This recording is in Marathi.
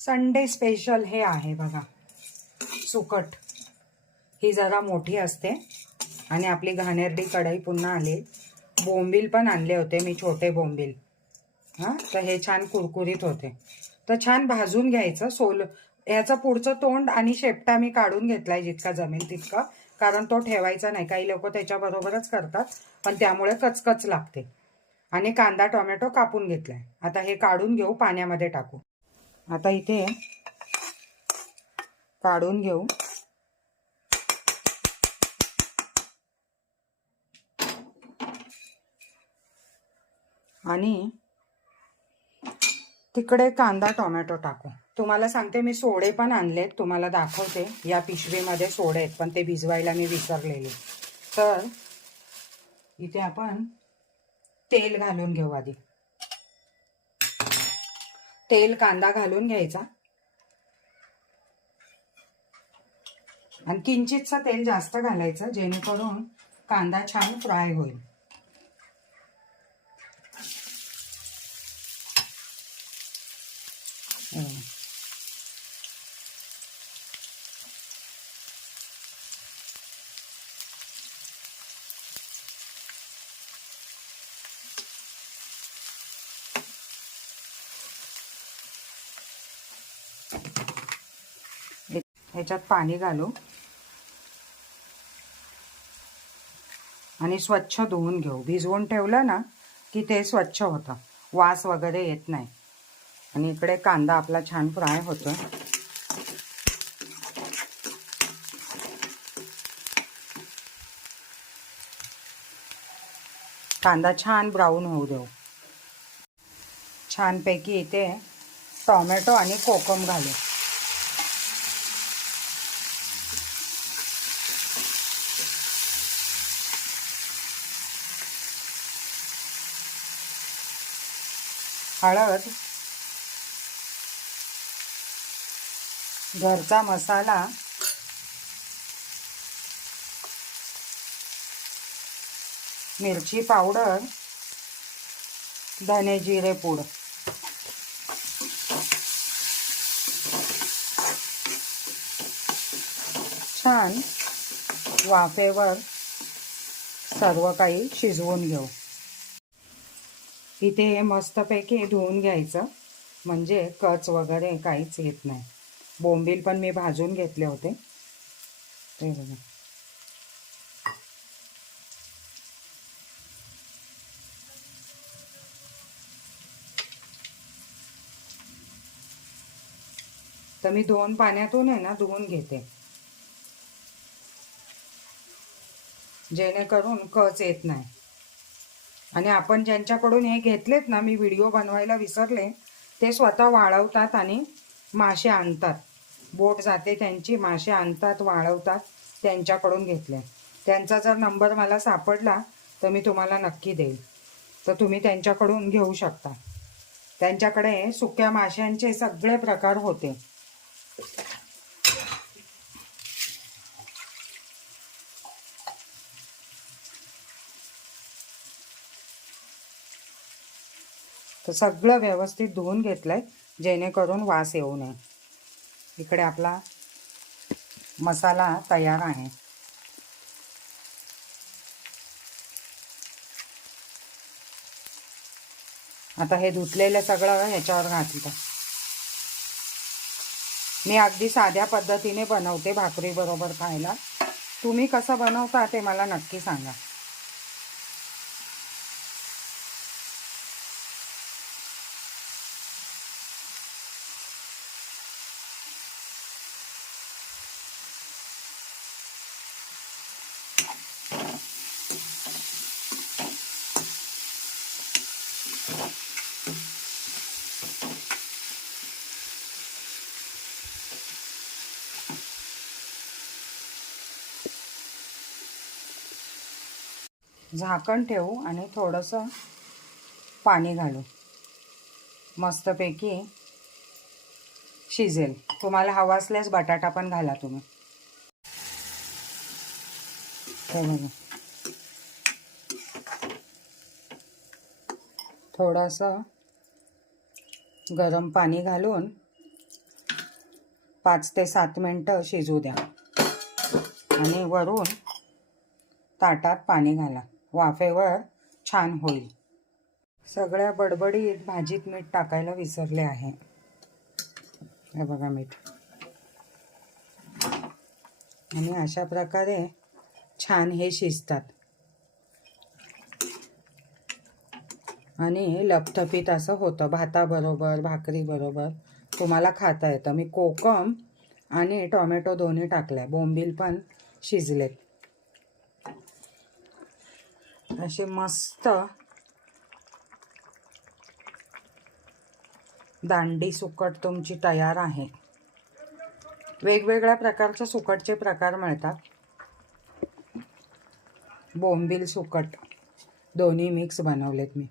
संडे स्पेशल हे आहे बघा. सुकट. ही जरा मोठी असते. आणि आपली घाणेरडी कढई पुन्हा आली. बोंबील पण आणले होते मी छोटे बोंबील. हां? तर हे छान कुरकुरीत होते. तर छान भाजून घ्यायचं. सोल ह्याचं पुढचं तोंड आणि शेपटा मी काढून घेतलाय जितका जमेल तितका. कारण तो ठेवायचा नाही. काही लोक त्याच्याबरोबरच करतात. पण त्यामुळे कचकच लागते. आणि कांदा टोमॅटो कापून घेतलाय. आता हे काढून घेऊ पाण्यामध्ये टाकू. आता इथे काढून घेऊ. आणि तिकडे कांदा टोमॅटो टाकू. तुम्हाला सांगते मी सोडे पण आणलेत तुम्हाला दाखवते. या पिशवीमध्ये सोडे आहेत पण ते भिजवायला मी विसरलेले. तर इथे आपण तेल घालून घेऊ आधी. तेल कांदा घालून घ्यायचा आणि किंचितचं तेल जास्त घालायचं जेणेकरून कांदा छान फ्राय होईल हं. ह्याच्यात पाणी घालू. आणि स्वच्छ धुवून घेऊ. भिजवून ठेवलं ना की ते स्वच्छ होतं. वास वगैरे येत नाही. आणि इकडे कांदा आपला छान फ्राय होतो कांदा छान ब्राऊन होऊ देऊ. छानपैकी इथे टॉमॅटो आणि कोकम घालू. हळद घरचा मसाला मिरची पावडर धने जिरे पूड. छान वाफेवर सर्व काही शिजवून घेऊ. इथे हे मस्तपैकी धुवून घ्यायचं. म्हणजे कच वगैरे काहीच येत नाही. बोंबील पण मी भाजून घेतले होते. ते बघा. तर मी दोन पाण्यातून आहे ना धुवून घेते. जेणेकरून कच येत नाही. आणि आपण ज्यांच्याकडून हे घेतलेत ना मी व्हिडिओ बनवायला विसरले ते स्वतः वाळवतात आणि मासे आणतात. बोट जाते त्यांची मासे आणतात वाळवतात त्यांच्याकडून घेतले. त्यांचा जर नंबर मला सापडला तर मी तुम्हाला नक्की देईल. तर तुम्ही त्यांच्याकडून घेऊ शकता. त्यांच्याकडे सुक्या माशांचे सगळे प्रकार होते. तर सगळं व्यवस्थित धुवून घेतलंय जेणेकरून वास येऊ नये. इकडे आपला मसाला तयार आहे. आता हे धुतलेलं सगळं ह्याच्यावर घातलं. मी अगदी साध्या पद्धतीने बनवते भाकरी बरोबर खायला. तुम्ही कसं बनवता ते मला नक्की सांगा. झाकण ठेवू आणि थोडंसं पाणी घालू. मस्तपैकी शिजेल. तुम्हाला हवा असल्यास बटाटा पण घाला तुम्ही. बघा. थोडंसं गरम पाणी घालून पाच ते सात मिनटं शिजू द्या. आणि वरून ताटात पाणी घाला. वाफेवर छान होईल. सगळ्या बडबडीत भाजीत मीठ टाकायला विसरले आहे. हे बघा मीठ. आणि अशा प्रकारे छान हे शिजतात. आणि लपथपीत असं होतं. भाताबरोबर भाकरीबरोबर तुम्हाला खाता येतं. मी कोकम आणि टोमॅटो दोन्ही टाकल्या. बोंबील पण शिजलेत. असे मस्त दांडी सुकट तुमची तयार आहे. वेगवेगळ्या प्रकारच्या सुकटचे प्रकार मिळतात. बोंबील सुकट. दोन्ही मिक्स बनवलेत मी.